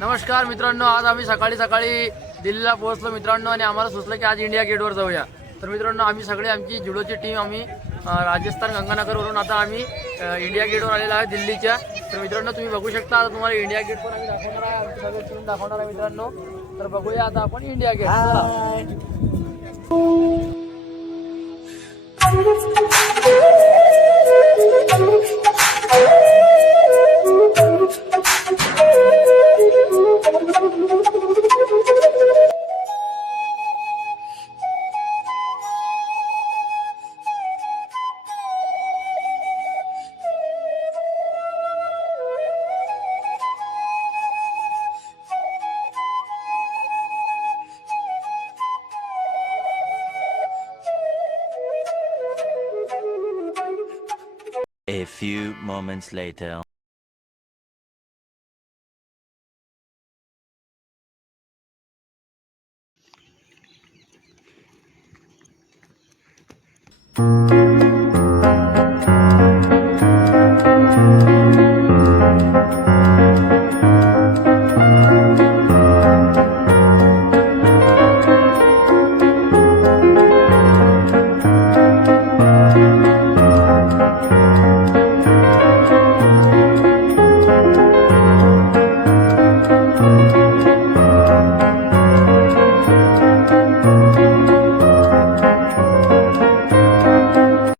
नमस्कार मित्रांनो, आज आम्ही सकाळी सकाळी दिल्लीला पोहोचलो मित्रांनो आणि आम्हाला सुचलं की आज इंडिया गेटवर जाऊया. तर मित्रांनो आम्ही सगळे आमची जुडोची टीम आम्ही राजस्थान गंगानगरवरून आता आम्ही इंडिया गेटवर आलेला आहे दिल्लीच्या. तर मित्रांनो तुम्ही बघू शकता, आता तुम्हाला इंडिया गेट पण आम्ही दाखवणार आहे, आमची सगळे टीम दाखवणार आहे मित्रांनो. तर बघूया आता आपण India Gate. A few moments later.